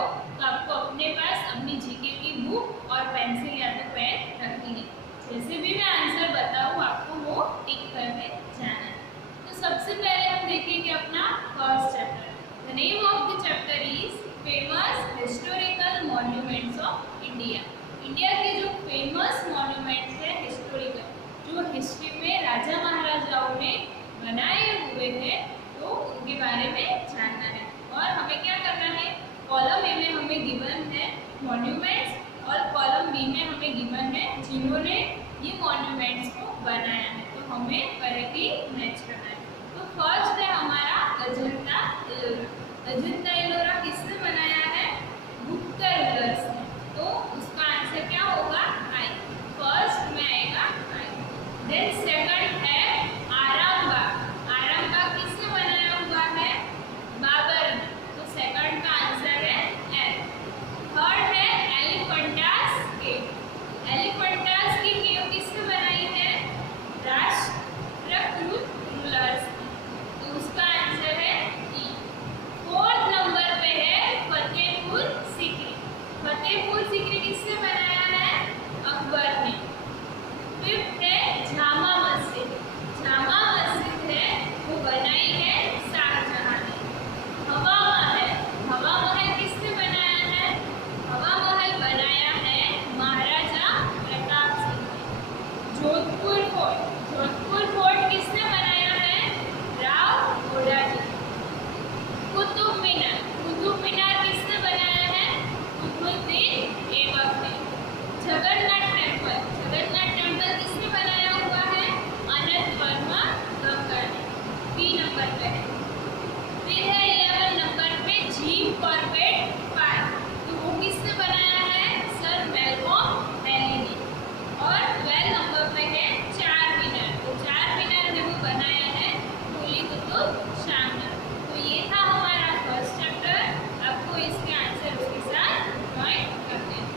हो तो आपको अपने पास अपनी जीके की बुक और पेंसिल या तो पेन रखनी है। जैसे भी मैं आंसर बताऊँ आपको वो टिक करके जाना है। तो सबसे पहले हम देखेंगे अपना first chapter. The name of the chapter is famous historical monuments of India. India के जो फेमस मॉन्यूमेंट्स है हिस्टोरिकल, जो हिस्ट्री में राजा महाराजाओं ने बनाए हुए हैं, तो उनके बारे में जानना है। और हमें क्या करना है, कॉलम ए में हमें गिवन है मॉन्यूमेंट्स और कॉलम बी में हमें गिवन है जिन्होंने ये मॉन्यूमेंट्स को बनाया है, तो हमें करेक्टली मैच करना है। तो फर्स्ट है हमारा अजंता एलोरा। अजंता एलोरा किसने बनाया है, गुप्त रूलर्स ने, तो उसका आंसर क्या होगा, आई। फर्स्ट में आएगा आई। देन सेकंड है आरामबाग। आरामबाग किसने बनाया हुआ है, बाबर ने, तो सेकंड का आंसर है एल। थर्ड है एलिफेंटास केव। एलिफेंटास की केव किसने बनाई है, राष्ट्रकूट रूलर्स ने, तो उसका आंसर है ई। फोर्थ नंबर पे है फतेहपुर सीकरी। फतेहपुर सीकरी किसने बनाया है, अकबर ने। फिफ्थ है जामा मस्जिद। जामा मस्जिद है वो बनाई है शाहजहां ने। हवा महल, हवा महल किसने बनाया है, हवा महल बनाया है महाराजा प्रताप सिंह ने। जोधपुर फोर्ट, जोधपुर फोर्ट किसने बनाया है, राव घोड़ा जी। कुतुब मीनार, कुतुब मीनार किसने बनाया है, कुतुबुद्दीन ऐबक ने। जगन्नाथ टेम्पल, जगन्नाथ टेम्पल किसने बनाया हुआ है, अनंत वर्मा गंगा ने। बी नंबर पे है। फिर है 11 नंबर पे जिम कॉर्बेट पार्क, तो वो किसने बनाया है, सर मैल्कॉम हैली ने। और 12 नंबर पे है चार मीनार, तो चार मीनार ने वो बनाया है कुली कुतुब शाह ने। तो ये था हमारा फर्स्ट चैप्टर। आपको इसके आंसर उसके साथ ज्वाइन करते हैं।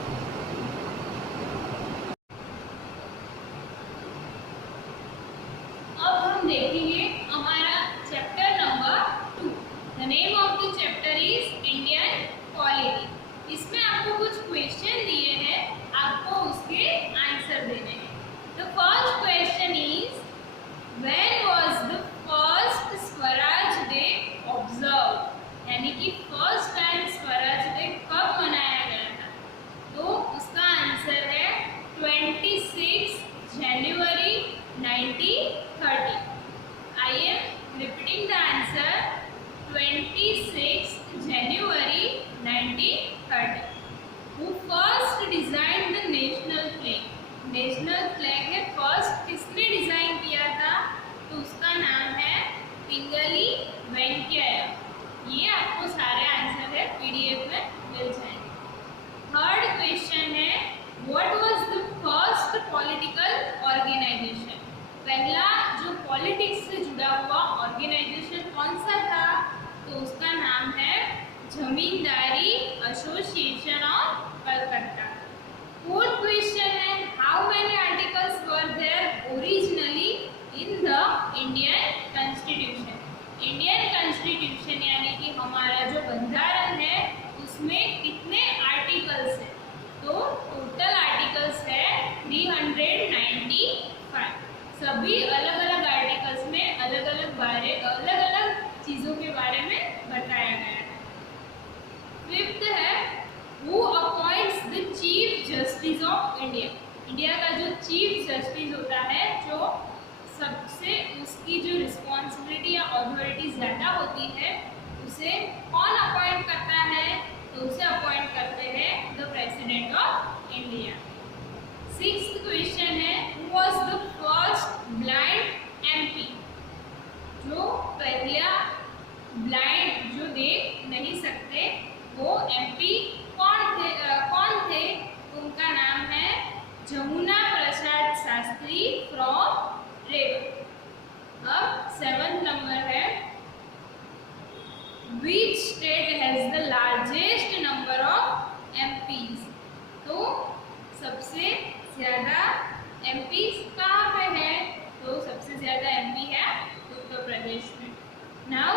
अब हम देखेंगे हमारा chapter number 2। The name of the chapter is Indian polity. इसमें आपको कुछ क्वेश्चन दिए हैं, आपको उसके आंसर देने हैं। The first question is when was the first Swaraj day observe, यानी कि फर्स्ट टाइम स्वराज डे कब मनाया गया था, तो उसका आंसर है 26 जनवरी 1930। I am repeating the answer, 26 January 1930. Who first designed the national flag? National flag है फर्स्ट किसने डिजाइन किया था, तो उसका नाम है पिंगली वेंकैया। ये आपको सारे आंसर है पीडीएफ में मिल जाएंगे। थर्ड क्वेश्चन है what was the first political organisation. पहला जो पॉलिटिक्स से जुड़ा हुआ ऑर्गेनाइजेशन कौन सा था, तो उसका नाम है Zamindari association of Calcutta. Fourth question है how many articles were there originally in the Indian constitution. Indian constitution यानी कि हमारा जो बंधारण है उसमें कितने आर्टिकल्स हैं, तो टोटल आर्टिकल्स है 395। सभी अलग अलग आर्टिकल्स में अलग अलग चीज़ों के बारे में बताया गया है। फिफ्थ है who appoints the chief justice of India. India का जो चीफ जस्टिस होता है, जो सबसे उसकी जो रिस्पॉन्सिबिलिटी या अथॉरिटी ज़्यादा होती है, उसे कौन अपॉइंट करता है, तो उसे अपॉइंट करते हैं the president of India. Sixth question है who was the first blind MP. जो पहला ब्लाइंड, जो देख नहीं सकते, वो एमपी कौन थे, उनका नाम है जमुना प्रसाद शास्त्री फ्रॉम रेवा। अब 7th नंबर है which state has the largest number of MPs. तो सबसे ज़्यादा एमपीज कहाँ पे है, तो सबसे ज़्यादा एमपी है उत्तर प्रदेश में। Now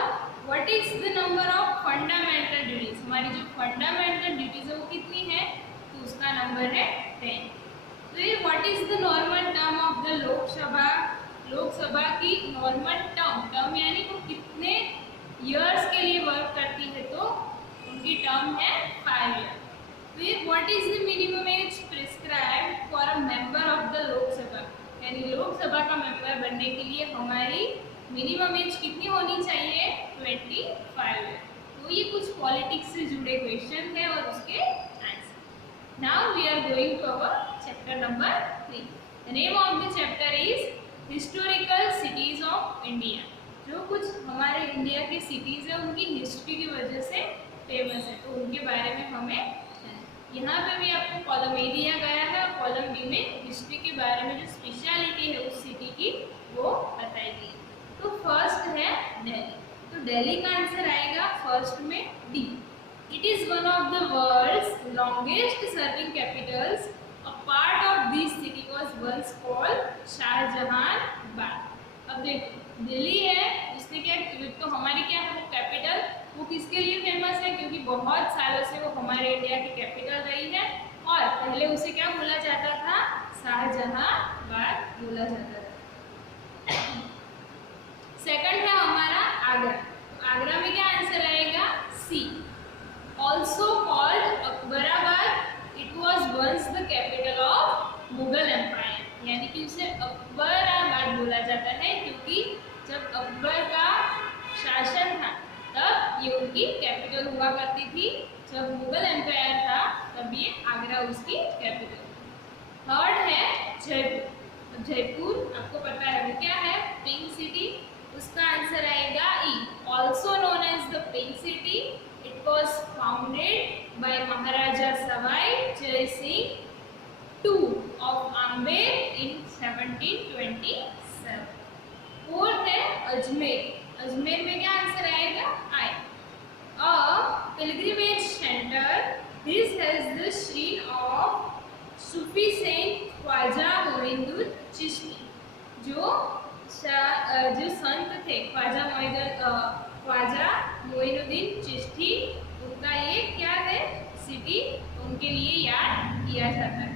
what is the number of fundamental duties. हमारी जो फंडामेंटल ड्यूटीज है वो कितनी है, तो उसका नंबर है 10। फिर what is the normal term of the Lok Sabha, Lok Sabha की नॉर्मल टर्म यानी वो कितने ईयर्स के लिए वर्क करती है, तो उनकी टर्म है 5 ईयर। फिर what is the minimum age prescribed for a member of the Lok Sabha, यानी लोकसभा का मेंबर बनने के लिए हमारी मिनिमम एज कितनी होनी चाहिए, 25 ईयर। तो ये कुछ पॉलिटिक्स से जुड़े क्वेश्चन है और उसके answer. Now we are going to our chapter number 3। The name of the chapter is historical cities of India. जो कुछ हमारे इंडिया की सिटीज है उनकी हिस्ट्री की वजह से फेमस है, तो उनके बारे में हमें यहाँ पे भी आपको कॉलम ए दिया गया है और कॉलम बी में हिस्ट्री के बारे में जो स्पेशलिटी है उस सिटी की वो बताई गई। तो फर्स्ट है दिल्ली, तो दिल्ली का आंसर आएगा फर्स्ट में D. It is one of the world's longest serving capitals. A part of this city was once called Shahjahan Bagh. अब देखो दिल्ली है, इसने क्या, तो हमारी क्या है वो कैपिटल, वो किसके लिए फेमस है, क्योंकि बहुत सालों से वो हमारे इंडिया की कैपिटल रही है और पहले उसे क्या बोला जाता था, शाहजहांबाद बोला जाता था। सेकंड है हमारा आगरा, तो आगरा में क्या आंसर आएगा, C. Also called Akbarabad, it was once the capital of Mughal empire, यानी कि उसे अकबराबाद बोला जाता है क्योंकि जब अकबर का शासन था तब ये उनकी कैपिटल हुआ करती थी। जब मुगल एम्पायर था तब ये आगरा उसकी कैपिटल। थर्ड है जयपुर। जयपुर आपको पता है वो क्या है, पिंक सिटी, उसका आंसर आएगा E. Also known as the pink city, it was founded by Maharaja Sawai Jai Singh II of Amber in 1727। Fourth है अजमेर। अजमेर में क्या आंसर आएगा, I. A pilgrimage centre, this has the shrine of Sufi saint Khwaja Moinuddin Chishti. जो संत थे ख्वाजा मोइनुद्दीन चिश्ती, उनका ये क्या है सिटी, उनके लिए याद किया जाता है।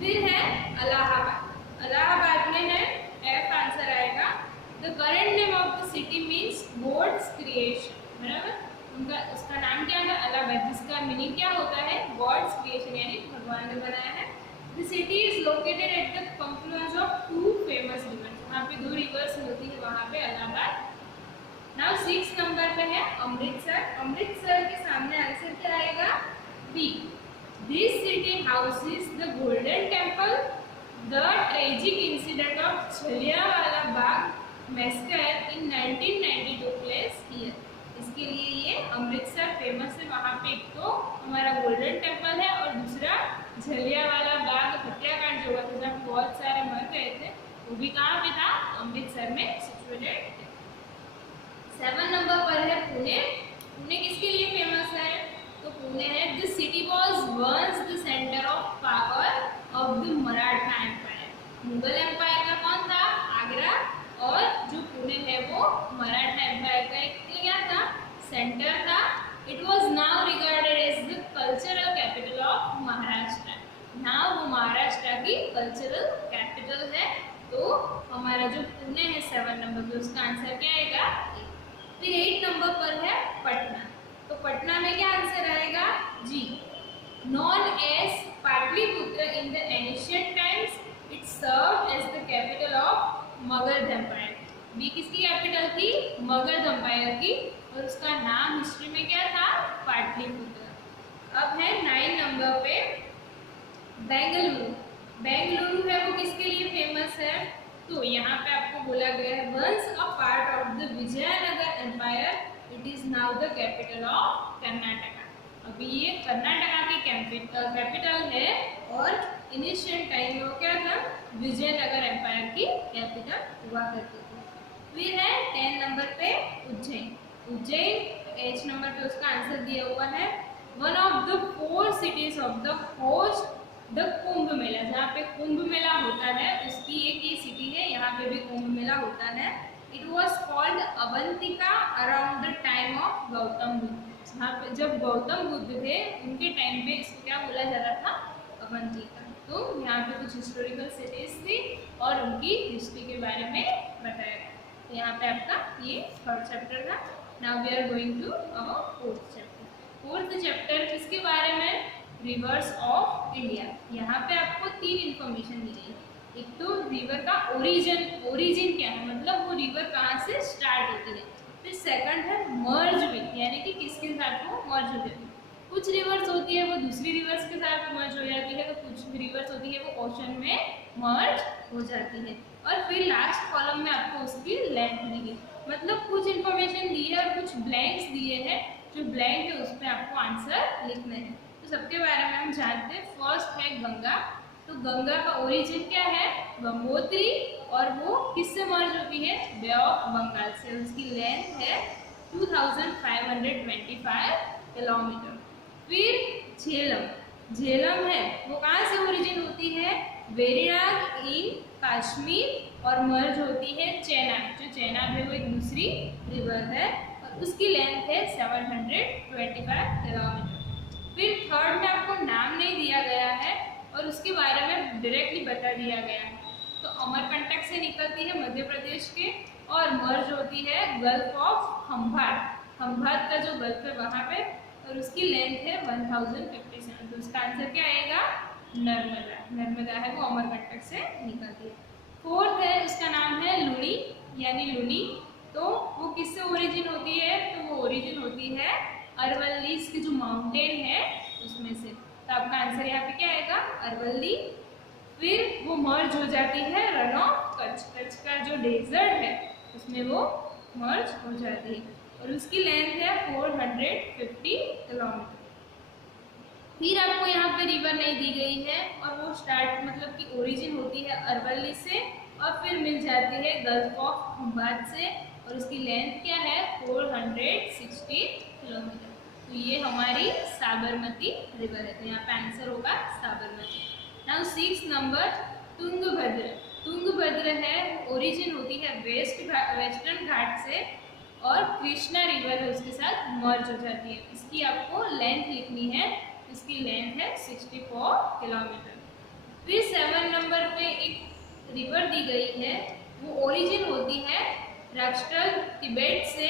फिर है इलाहाबाद। इलाहाबाद में है एफ आंसर आएगा। The current name of the city means god's creation, बराबर, उनका उसका नाम क्या है इलाहाबाद, जिसका मीनिंग क्या होता है, गॉड्स क्रिएशन, यानी भगवान ने बनाया है। The city is located at the Confluence of 2 famous reverse, वहाँ पे 2 रिवर्स होती है वहाँ पे इलाहाबाद। नाउ 6 नंबर पे है अमृतसर। अमृतसर के सामने आंसर क्या आएगा, B. This city houses the Golden Temple. The tragic incident of Jallianwala Bagh massacre in 1990 took place here. इसके लिए ये अमृतसर फेमस है, वहाँ पे एक तो हमारा गोल्डन टेम्पल है और दूसरा जलियांवाला बाग हत्याकांड जो हुआ था जहाँ बहुत सारे मर गए थे, वो भी कहाँ पे था, अमृतसर में सिचुएटेड है। 7 नंबर पर है पुणे। पुणे किसके लिए फेमस है, तो पुणे है the city was once the centre of power of the Maratha empire. Mughal empire का कौन था, आगरा, और जो पुणे है वो मराठा एम्पायर का एक क्या था, सेंटर था। It was now regarded as the cultural capital of Maharashtra. Now वो महाराष्ट्र की कल्चरल कैपिटल है। तो हमारा जो पुणे है 7 नंबर पे, उसका आंसर क्या आएगा, फिर 8 नंबर पर है पटना। तो पटना में क्या आंसर आएगा, G. Known as Pataliputra in the ancient times, it served as the capital of Magadh empire. B किसकी कैपिटल थी, मगध एम्पायर की, और उसका नाम हिस्ट्री में क्या था, पाटलिपुत्र। अब है 9 नंबर पे बेंगलुरु। बेंगलुरु है वो किसके लिए फेमस है, तो यहाँ पे आपको बोला गया है once a part of the Vijayanagara empire, it is now the capital of Karnataka. अभी ये कर्नाटका की कैपिटल है और इनिशियल टाइम में वो क्या था, विजयनगर एम्पायर की कैपिटल हुआ करती थी। फिर है 10 नंबर पे उज्जैन। उज्जैन एच नंबर पे उसका आंसर दिया हुआ है। One of the 4 cities of the host the Kumbh Mela, जहाँ पे कुंभ मेला होता है उसकी एक ये सिटी है, यहाँ पे भी कुंभ मेला होता है। It was called Avantika around the time of Gautam Buddha. जहाँ पे जब गौतम बुद्ध थे उनके टाइम पे इसको क्या बोला जाता था, अवंतिका। तो यहाँ पे कुछ हिस्टोरिकल सिटीज थी और उनकी हिस्ट्री के बारे में बताया गया। तो यहाँ पे आपका ये थर्ड चैप्टर था। Now we are going to our fourth chapter. Fourth chapter किसके बारे में, रिवर्स ऑफ इंडिया। यहाँ पे आपको तीन इंफॉर्मेशन मिलेगी। एक तो रिवर का ओरिजिन क्या है, मतलब वो रिवर कहाँ से स्टार्ट होती है। फिर सेकंड है मर्ज विथ, यानी कि किसके साथ वो मर्ज हो जाती है। कुछ रिवर्स होती है वो दूसरी रिवर्स के साथ मर्ज हो जाती है, तो कुछ रिवर्स होती है वो ओशन में मर्ज हो जाती है। और फिर लास्ट कॉलम में आपको उसकी लेंथ दी गई, मतलब कुछ इन्फॉर्मेशन दी है और कुछ ब्लैंक्स दिए हैं। जो ब्लैंक है उसमें आपको आंसर लिखना है। तो सबके बारे में हम जानते हैं। फर्स्ट है गंगा। तो गंगा का ओरिजिन क्या है, गंगोत्री, और वो किससे मर्ज होती है, बे ऑफ बंगाल से। उसकी लेंथ है 2525 किलोमीटर। फिर झेलम है, वो कहाँ से ओरिजिन होती है, वेरीनाग इन कश्मीर, और मर्ज होती है चेनाब। जो चेनाब है वो एक दूसरी रिवर है और उसकी लेंथ है 725 किलोमीटर। फिर थर्ड में आपको नाम नहीं दिया गया है और उसके बारे में डायरेक्टली बता दिया गया है। तो अमरकंटक से निकलती है मध्य प्रदेश के और मर्ज होती है गल्फ ऑफ खंभात का जो गल्फ है वहाँ पे, और उसकी लेंथ है 1057। तो उसका आंसर क्या आएगा, नर्मदा है वो अमरकंटक से निकलती है। फोर्थ है, उसका नाम है लुनी, यानी लुनी। तो वो किससे ओरिजिन होती है, तो वो ओरिजिन होती है अरवल्ली की जो माउंटेन है उसमें से। तो आपका आंसर यहाँ पे क्या आएगा, अरवल्ली। फिर वो मर्ज हो जाती है रन ऑफ कच्छ का जो डेजर्ट है उसमें वो मर्ज हो जाती है और उसकी लेंथ है 450 किलोमीटर। फिर आपको यहाँ पे रिवर नहीं दी गई है और वो स्टार्ट मतलब कि ओरिजिन होती है अरवल्ली से और फिर मिल जाती है गल्फ ऑफ खंभात से, और उसकी लेंथ क्या है 460 किलोमीटर। तो ये हमारी साबरमती रिवर है। तो यहाँ पे आंसर होगा साबरमती। नाउ 6 नंबर तुंगभद्र है, ओरिजिन होती है वेस्टर्न घाट से और कृष्णा रिवर है उसके साथ मर्ज हो जाती है। इसकी आपको लेंथ लिखनी है, इसकी लेंथ है 64 किलोमीटर। फिर 7 नंबर पे एक रिवर दी गई है, वो ओरिजिन होती है राष्ट्रल तिब्बत से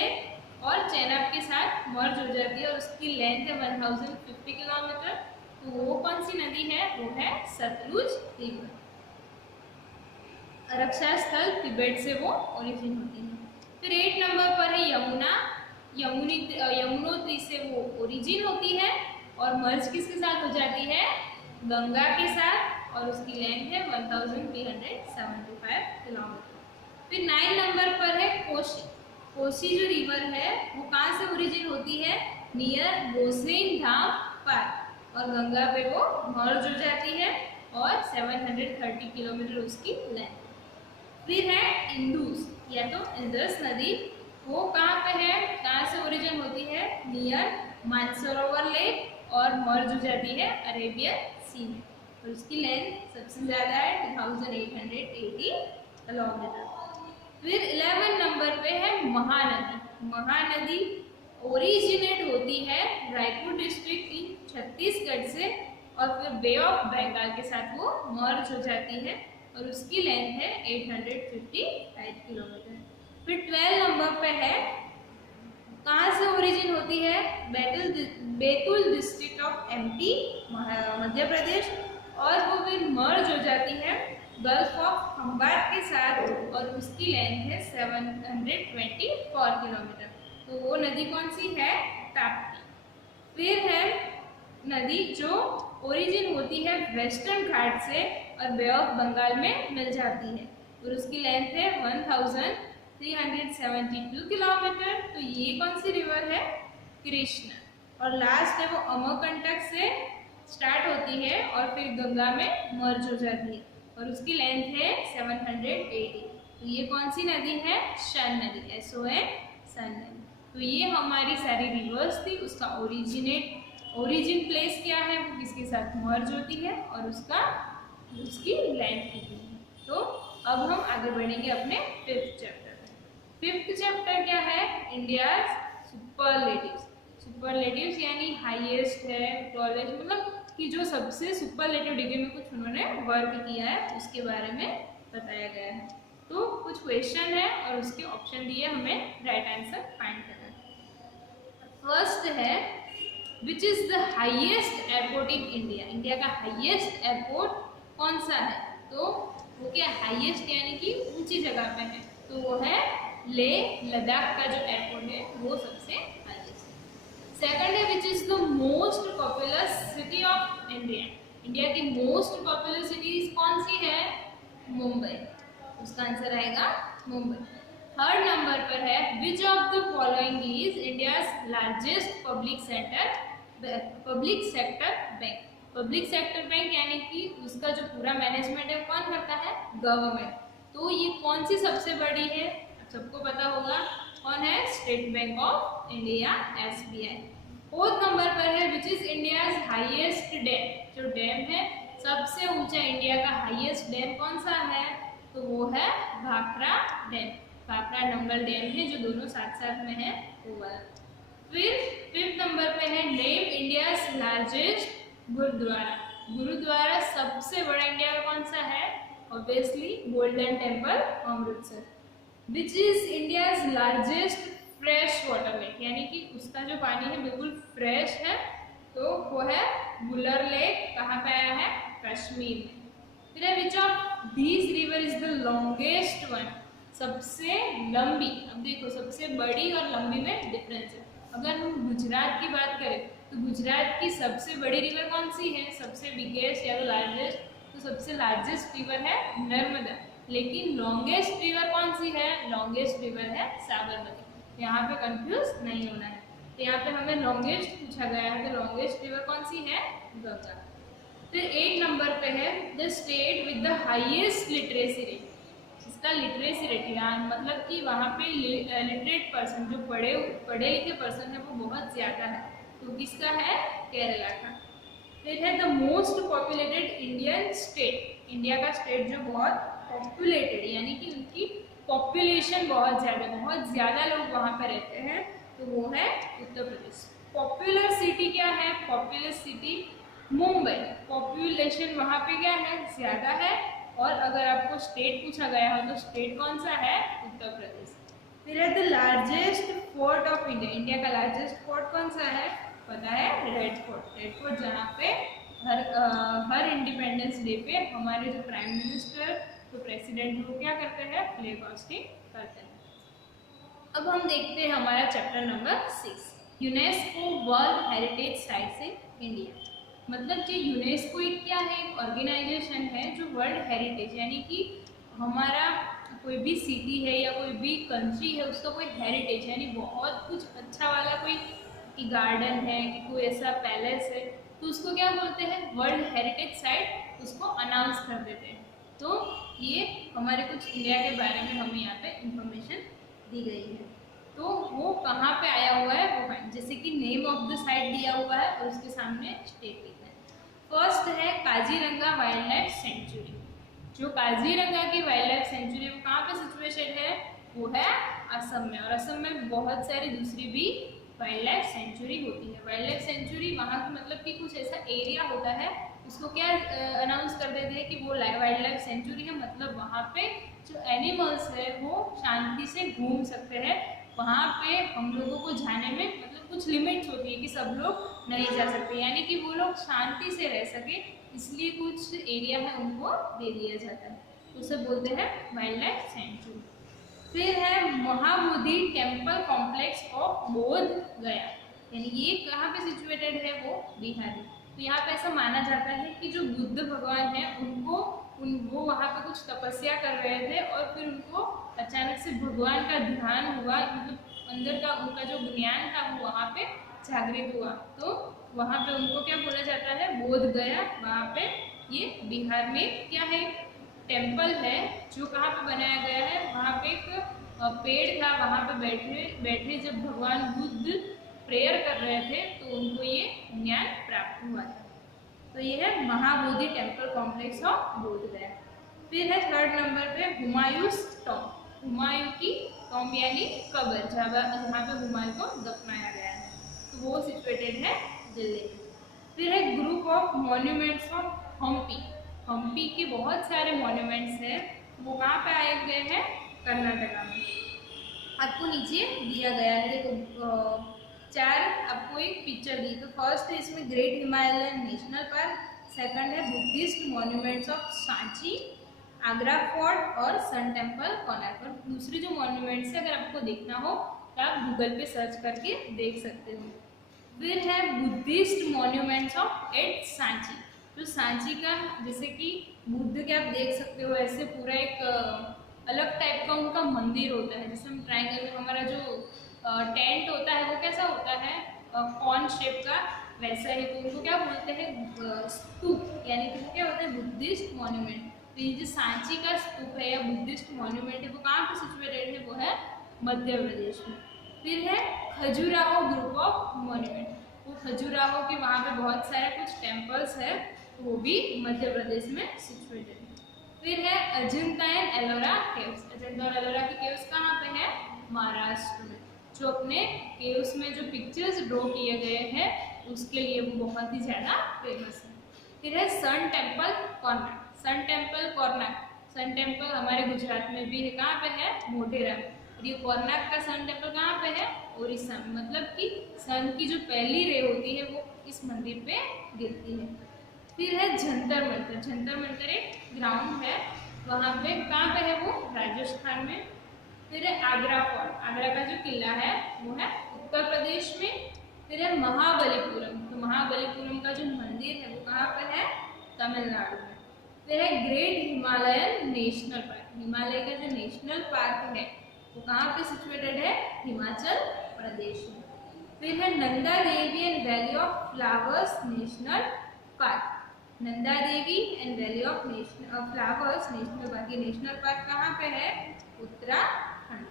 और चेनाब के साथ मर्ज हो जाती है और उसकी लेंथ है 1050 किलोमीटर। तो वो कौन सी नदी है, वो है सतलुज रिवर। रक्षा स्थल तिब्बत से वो ओरिजिन होती है। फिर 8 नंबर पर है यमुना। यमुनोत्री से वो ओरिजिन होती है और मर्ज किसके साथ हो जाती है, गंगा के साथ, और उसकी लेंथ है 1375 किलोमीटर। फिर 9 नंबर पर है कोसी जो रिवर है वो कहाँ से ओरिजिन होती है, नियर गोसेन धाम पार्क, और गंगा पे वो मर्ज हो जाती है और 730 किलोमीटर उसकी लेंथ। फिर है इंदुस या तो इंदस नदी, वो कहाँ पे है, कहाँ से ओरिजिन होती है, नियर मानसरोवर लेक और मर्ज हो जाती है अरेबियन सी में, और उसकी लेंथ सबसे ज़्यादा है 2880 किलोमीटर। फिर 11 नंबर पे है महानदी ओरिजिनेट होती है रायपुर डिस्ट्रिक्ट इन छत्तीसगढ़ से और फिर बे ऑफ बंगाल के साथ वो मर्ज हो जाती है और उसकी लेंथ है 855 किलोमीटर। फिर 12 नंबर पे है, कहाँ से ओरिजिन होती है, Betul district of MP Madhya Pradesh, और वो फिर मर्ज हो जाती है गल्फ ऑफ खंभात के साथ और उसकी लेंथ है 724 किलोमीटर। तो वो नदी कौन सी है, ताप्ती। फिर है नदी जो ओरिजिन होती है वेस्टर्न घाट से और बे ऑफ बंगाल में मिल जाती है और उसकी लेंथ है 1372 किलोमीटर। तो ये कौन सी रिवर है, कृष्णा। और लास्ट है वो अमरकंटक से स्टार्ट होती है और फिर गंगा में मर्ज हो जाती है और उसकी लेंथ है 780। तो ये कौन सी नदी है, शन नदी, SON सन नदी। तो ये हमारी सारी रिवर्स थी। उसका ओरिजिन प्लेस क्या है, वो किसके साथ मर्ज होती है और उसकी लेंथ कितनी है। तो अब हम आगे बढ़ेंगे अपने 5th चैप्टर में। 5th चैप्टर क्या है, इंडिया सुपरलेटिव्स। सुपरलेटिव्स यानी हाईएस्ट है, टॉलेस्ट, मतलब कि जो सबसे सुपरलेटिव डिग्री में कुछ उन्होंने वर्क किया है उसके बारे में बताया गया है। तो कुछ क्वेश्चन है और उसके ऑप्शन दिए, हमें राइट आंसर फाइंड करना है। फर्स्ट है which is the highest airport in India. India का हाईएस्ट एयरपोर्ट कौन सा है? तो वो क्या हाईएस्ट यानी कि ऊंची जगह पे है, तो वो है लेह लद्दाख का जो एयरपोर्ट है वो सबसे हाईएस्ट है। सेकंड है which is the most populous city of India. India की मोस्ट पॉपुलर सिटीज कौन सी है? मुंबई, उसका आंसर आएगा मुंबई। थर्ड नंबर पर है which of the following is India's largest public sector bank. Public sector bank यानी कि उसका जो पूरा मैनेजमेंट है कौन करता है? गवर्नमेंट। तो ये कौन सी सबसे बड़ी है? सबको पता होगा कौन है? State bank of India, SBI। Fourth number पर है विच इज इंडियाज हाईएस्ट डैम। जो डैम है सबसे ऊंचा इंडिया का हाईएस्ट डैम कौन सा है? तो वो है भाखड़ा डैम। भाखड़ा नंगल डैम है जो दोनों साथ साथ में है वो वाला। फिर फिफ्थ नंबर पे है name India's largest gurdwara. Gurdwara सबसे बड़ा इंडिया का कौन सा है? Obviously golden temple Amritsar. Which is India's largest fresh water lake, यानी कि उसका जो पानी है बिल्कुल फ्रेश है, तो वो है बुलर लेक। कहाँ पे आया है? कश्मीर में। फिर है which of these river is the longest one. सबसे लंबी, अब देखो सबसे बड़ी और लंबी में डिफरेंस है। अगर हम गुजरात की बात करें तो गुजरात की सबसे बड़ी रिवर कौन सी है? सबसे बिगेस्ट या लार्जेस्ट, तो सबसे लार्जेस्ट रिवर है नर्मदा। लेकिन लॉन्गेस्ट रिवर कौन सी है? लॉन्गेस्ट रिवर है साबरमती। यहाँ पे कंफ्यूज नहीं होना है। तो यहाँ पे हमें लॉन्गेस्ट पूछा गया है, तो लॉन्गेस्ट रिवर कौन सी है? गंगा। फिर 8 नंबर पे है the state with the highest literacy rate. जिसका लिटरेसी रेट मतलब कि वहाँ पे लिटरेट पर्सन, जो पढ़े लिखे पर्सन है वो बहुत ज़्यादा है, तो किसका है? केरला का। फिर है the most populated Indian state. India का स्टेट जो बहुत पॉपुलेटेड यानी कि उनकी पॉपुलेशन बहुत ज़्यादा लोग वहाँ पर रहते हैं, तो वो है उत्तर प्रदेश। पॉपुलर सिटी क्या है? Popular city Mumbai. पॉपुलेशन वहाँ पे क्या है? ज़्यादा है। और अगर आपको स्टेट पूछा गया हो तो स्टेट कौन सा है? उत्तर प्रदेश। फिर है the largest fort of India. India का लार्जेस्ट फोर्ट कौन सा है? पता है? Red fort. रेड फोर्ट जहाँ पे हर इंडिपेंडेंस डे पे हमारे जो प्राइम मिनिस्टर, जो प्रेसिडेंट, वो क्या करते हैं? फ्लैग होस्टिंग करते हैं। अब हम देखते हैं हमारा chapter number 6, UNESCO world heritage sites in India. मतलब कि यूनेस्को एक क्या है? एक ऑर्गेनाइजेशन है जो वर्ल्ड हेरिटेज यानी कि हमारा कोई भी सिटी है या कोई भी कंट्री है उसका कोई हेरिटेज यानी बहुत कुछ अच्छा वाला कोई कि गार्डन है कि कोई ऐसा पैलेस है, तो उसको क्या बोलते हैं? World heritage site. उसको अनाउंस कर देते हैं। तो ये हमारे कुछ इंडिया के बारे में हमें यहाँ पे इंफॉर्मेशन दी गई है। तो वो कहाँ पे आया हुआ है वो फाइंड, जैसे कि नेम ऑफ द साइट दिया हुआ है और उसके सामने स्टेट लिखना है। फर्स्ट है काजीरंगा वाइल्ड लाइफ सेंचुरी। जो काजीरंगा की वाइल्ड लाइफ सेंचुरी वो कहाँ पे सिचुएटेड है? वो है असम में। और असम में बहुत सारी दूसरी भी वाइल्ड लाइफ सेंचुरी होती है। वाइल्ड लाइफ सेंचुरी वहाँ की मतलब कि कुछ ऐसा एरिया होता है, उसको क्या अनाउंस कर देते हैं कि वो वाइल्ड लाइफ सेंचुरी है। मतलब वहाँ पे जो एनिमल्स है वो शांति से घूम सकते हैं। वहाँ पे हम लोगों को जाने में मतलब कुछ लिमिट्स होती है कि सब लोग नहीं जा सकते, यानी कि वो लोग शांति से रह सके, इसलिए कुछ एरिया है उनको दे दिया जाता है, उसे बोलते हैं वाइल्ड लाइफ सेंचुरी। फिर है महाबोधि टेम्पल कॉम्प्लेक्स ऑफ बोध गया, यानी ये कहाँ पे सिचुएटेड है? वो बिहार में। तो यहाँ पे ऐसा माना जाता है कि जो बुद्ध भगवान है वो वहाँ पे कुछ तपस्या कर रहे थे और फिर उनको अचानक से भगवान का ध्यान हुआ, मतलब अंदर का उनका जो ज्ञान था वो वहाँ पे जागृत हुआ, तो वहाँ पे उनको क्या बोला जाता है? बोध गया। वहाँ पे ये बिहार में क्या है? टेम्पल है जो कहाँ पे बनाया गया है? वहाँ पे एक पेड़ था, वहाँ पे बैठे जब भगवान बुद्ध प्रेयर कर रहे थे तो उनको ये ज्ञान प्राप्त हुआ था। तो ये है महाबोधि टेम्पल कॉम्प्लेक्स ऑफ बोध गया। फिर है थर्ड नंबर पे हुमायूंस टॉम्ब। हुमायूं की टॉम्ब यानी कब्र, जहाँ पे हुमायूं को दफनाया गया है, तो वो सिचुएटेड है दिल्ली में। फिर है group of monuments of Hampi. Hampi के बहुत सारे मॉन्यूमेंट्स हैं, वो कहाँ पे आए गए हैं, कर्नाटका में। आपको नीचे दिया गया है, देखो चार आपको एक पिक्चर दी। तो फर्स्ट है इसमें great Himalayan national park, second है Buddhist monuments of Sanchi, Agra fort और सन टेम्पल कोणार्क। और दूसरी जो मॉन्यूमेंट्स है अगर आपको देखना हो तो आप गूगल पे सर्च करके देख सकते हो। फिर है Buddhist monuments of at Sanchi. तो सांची का जैसे कि बुद्ध के आप देख सकते हो ऐसे पूरा एक अलग टाइप का उनका मंदिर होता है, जैसे हम ट्रायंगल में हमारा जो टेंट होता है वो कैसा होता है, कॉर्न शेप का, वैसा ही। तो उनको क्या बोलते हैं, स्तूप, यानी कि वो क्या होता है, बुद्धिस्ट मॉन्यूमेंट। तो ये जो सांची का स्तूप है या बुद्धिस्ट मॉन्यूमेंट है वो कहाँ पे सिचुएटेड है, वो है मध्य प्रदेश में। फिर है खजुराहो ग्रुप ऑफ मॉन्यूमेंट। वो खजुराहो के वहाँ पे बहुत सारे कुछ टेम्पल्स है, वो भी मध्य प्रदेश में सिचुएटेड है। फिर है अजंता एंड एलोरा केव्स। अजंता और एलोरा की केव्स कहाँ पे है, महाराष्ट्र में। जो अपने केव्स में जो पिक्चर्स ड्रॉ किए गए हैं उसके लिए वो बहुत ही ज़्यादा फेमस है। फिर है sun temple Konark. Sun temple Konark, sun temple हमारे गुजरात में भी है, कहाँ पे है, मोढेरा में। और ये कोणार्क का सन टेम्पल कहाँ पे है, उड़ीसा में। मतलब कि सन की जो पहली रे होती है वो इस मंदिर पे गिरती है। फिर है जंतर मंतर। जंतर मंतर एक ग्राउंड है, वहाँ पे कहाँ पे है वो, राजस्थान में। फिर है आगरा फोर्ट। आगरा का जो किला है वो है उत्तर प्रदेश में। फिर है महाबलीपुरम। तो महाबलीपुरम का जो मंदिर है वो कहाँ पर है, तमिलनाडु में। फिर है great Himalayan national park. Himalaya का जो नेशनल पार्क है वो कहाँ पे सिचुएटेड है, हिमाचल प्रदेश में। फिर है Nanda Devi and valley of flowers national park. Nanda Devi and valley of flowers national park. ये नेशनल पार्क कहाँ पे है, उत्तराखंड।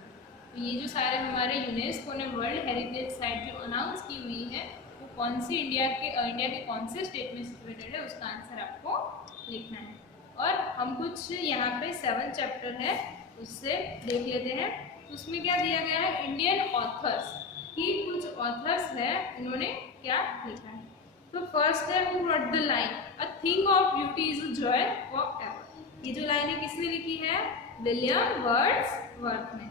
तो ये जो सारे हमारे यूनेस्को ने वर्ल्ड हेरिटेज साइट जो अनाउंस की हुई है वो कौन सी इंडिया के कौन से स्टेट में सिचुएटेड है, उसका आंसर आपको लिखना है। और हम कुछ यहाँ पे 7 चैप्टर है उससे देख लेते हैं। उसमें क्या दिया गया है, इंडियन ऑथर्स की कुछ ऑथर्स है, इन्होंने क्या लिखा है। तो फर्स्ट है who wrote the line a thing of beauty is a joy for ever. ये जो लाइन है किसने लिखी है, विलियम वर्ड्सवर्थ ने।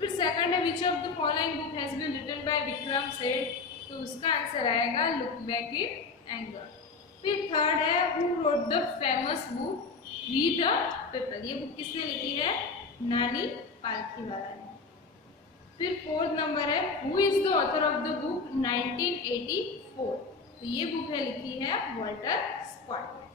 फिर सेकंड है which of the following book has been written by Vikram Seth. तो उसका आंसर आएगा लुक बैक इन एंगर। फिर थर्ड है who wrote the famous book we the people. ये बुक किसने लिखी है, नानी पालखीवाला ने। फिर फोर्थ नंबर है who is the author of the book 1984। तो ये बुक है लिखी है वॉल्टर स्कॉट ने।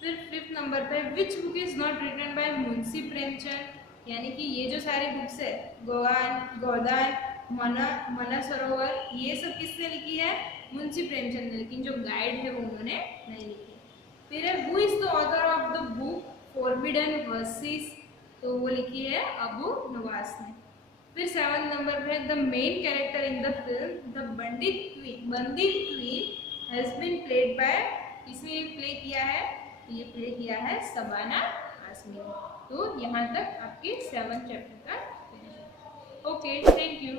फिर फिफ्थ नंबर पे which book is not written by Munshi Premchand. यानी कि ये जो सारी बुक्स है गोदान मानसरोवर ये सब किसने लिखी है, मुंशी प्रेमचंद ने, लेकिन जो गाइड है वो उन्होंने नहीं लिखी। फिर है who is the author of the book forbidden versus. तो वो लिखी है अबू नवास ने। फिर 7 नंबर पे the main character in the film the bandit queen has been played by, इसने प्ले किया है, ये प्ले किया है शबाना आजमी। तो यहाँ तक आपके 7 चैप्टर का फिनिश। Okay, thank you.